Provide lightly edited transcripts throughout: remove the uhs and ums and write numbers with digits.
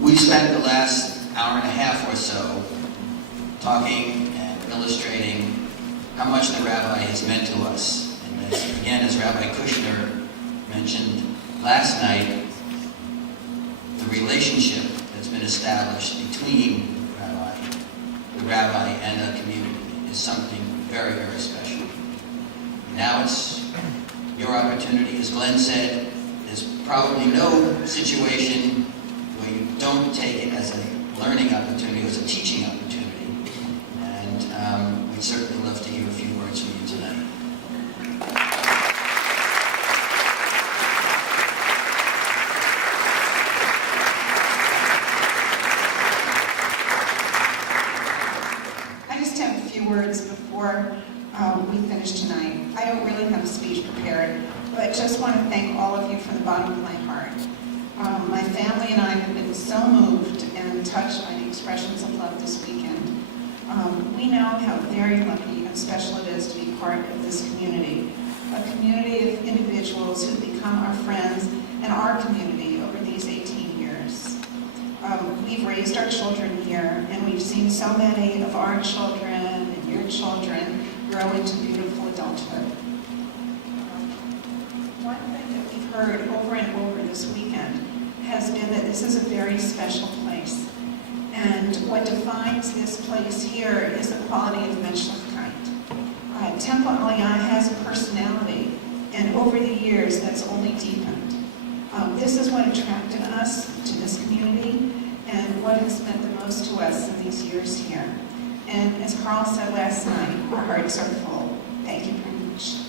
We spent the last hour and a half or so talking and illustrating how much the rabbi has meant to us. And as Rabbi Kushner mentioned last night, the relationship that's been established between the rabbi and the community is something very, very special. Now it's your opportunity. As Glenn said, there's probably no situation where you don't take it as a learning opportunity, as a teaching opportunity. And we'd certainly love to hear a few words from you tonight. I just have a few words before we finish tonight. I don't really have a speech prepared, but I just want to thank all of you from the bottom of my heart. My family and I have been so moved and touched by the expressions of love this weekend. We know how very lucky and special it is to be part of this community, a community of individuals who've become our friends and our community over these 18 years. We've raised our children here, and we've seen so many of our children and your children grow into beautiful adulthood. One thing that we've heard over and over this weekend has been that this is a very special place. And what defines this place here is the quality of Menschlichkeit. Temple Aliyah has a personality, and over the years that's only deepened. This is what attracted us to this community and what has meant the most to us in these years here. And as Carl said last night, our hearts are full. Thank you very much.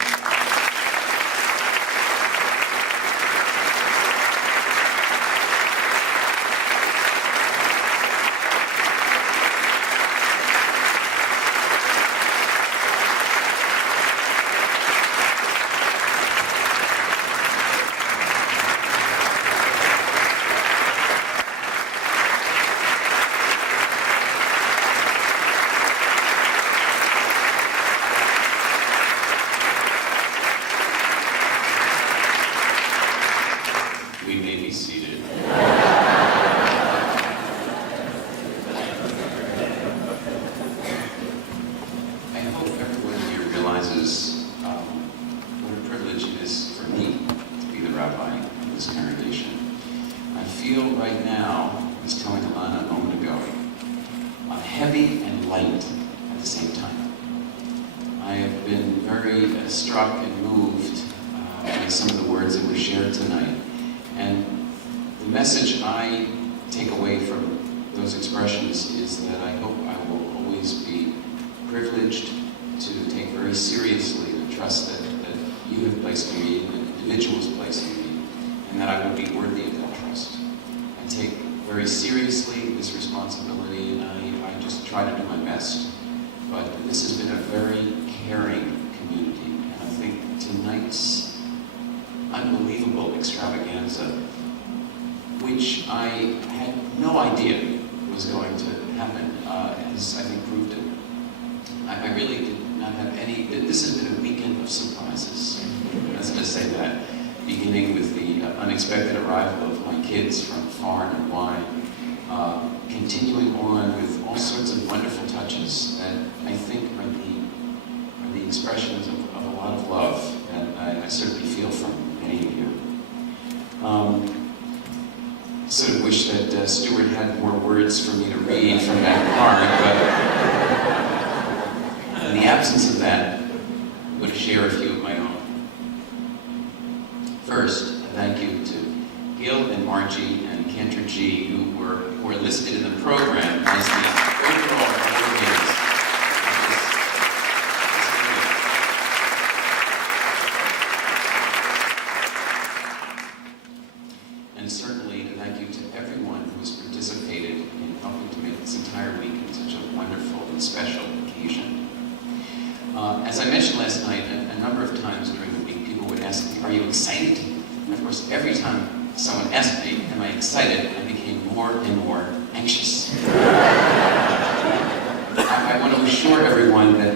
I want to assure everyone that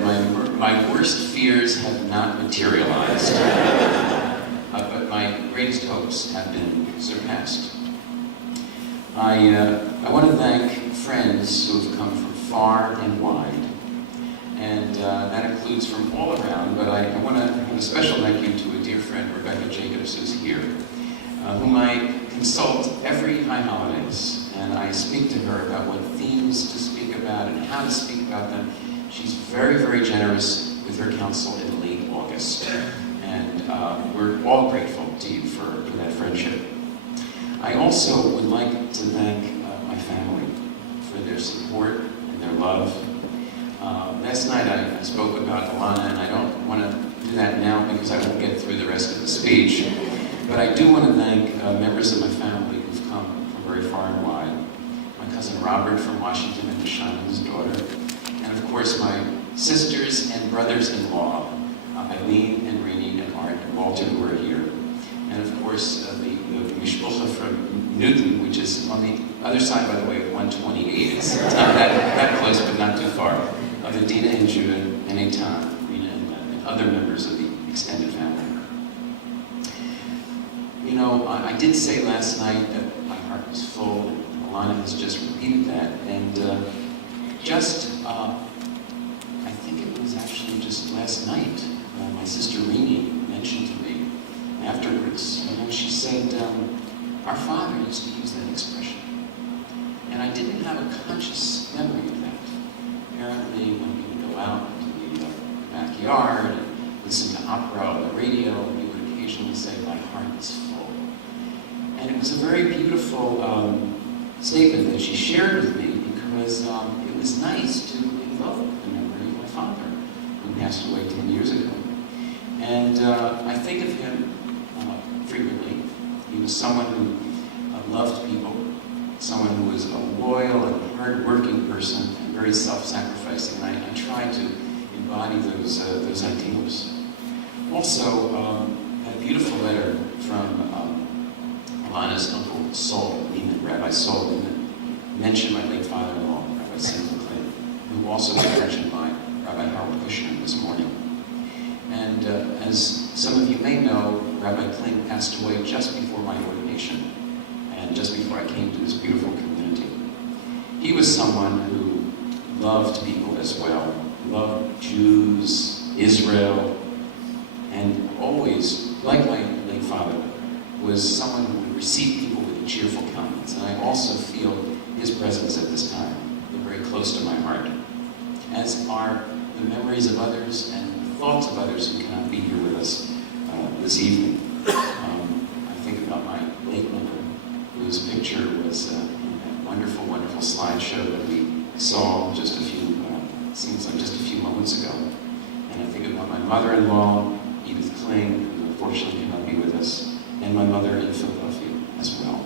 my worst fears have not materialized, but my greatest hopes have been surpassed. I want to thank friends who have come from far and wide, and that includes from all around, but I want to have a special thank you to a dear friend, Rebecca Jacobs, who's here, whom I consult every high holidays, and I speak to her about what themes to speak about and how to speak about them. She's very, very generous with her counsel in late August, and we're all grateful to you for that friendship. I also would like to thank my family for their support and their love. Last night I spoke about Alana, and I don't want to do that now because I won't get through the rest of the speech. But I do want to thank members of my family who've come from very far and wide. My cousin Robert from Washington and Deshaun, his daughter. And of course my sisters and brothers-in-law, Eileen and Rainey and Art and Walter, who are here. And of course the mishpucha from Newton, which is on the other side, by the way, of 128. It's not that close, but not too far. Of Adina and Judah and Eitan, Rena and other members of the extended family. You know, I did say last night that my heart was full, and Alana has just repeated that. And I think it was actually just last night, my sister Rini mentioned to me afterwards, you know, she said, our father used to use that expression. And I didn't have a conscious memory of that. Apparently, when he would go out into the backyard and listen to opera on the radio, he would occasionally say, my heart is full. And it was a very beautiful statement that she shared with me because it was nice to invoke the memory of my father, who passed away 10 years ago. And I think of him frequently. He was someone who loved people, someone who was a loyal and hard-working person, and very self-sacrificing. And I try to embody those ideals. Also, had a beautiful letter from Alana's uncle, Sol Lehman, Rabbi Sol Lehman, mentioned my late father-in-law, Rabbi Simon Klin, who also was mentioned by Rabbi Carl Perkins this morning. And as some of you may know, Rabbi Kling passed away just before my ordination and just before I came to this beautiful community. He was someone who loved people as well, loved Jews, Israel, and always, like my late father, was someone who would receive people with a cheerful countenance. And I also feel his presence at this time. They're very close to my heart, as are the memories of others and the thoughts of others who cannot be here with us this evening. I think about my late mother, whose picture was in that wonderful, wonderful slideshow that we saw just a few, seems like just a few moments ago. And I think about my mother-in-law, Edith Kling, who unfortunately cannot be with us, and my mother in Philadelphia as well.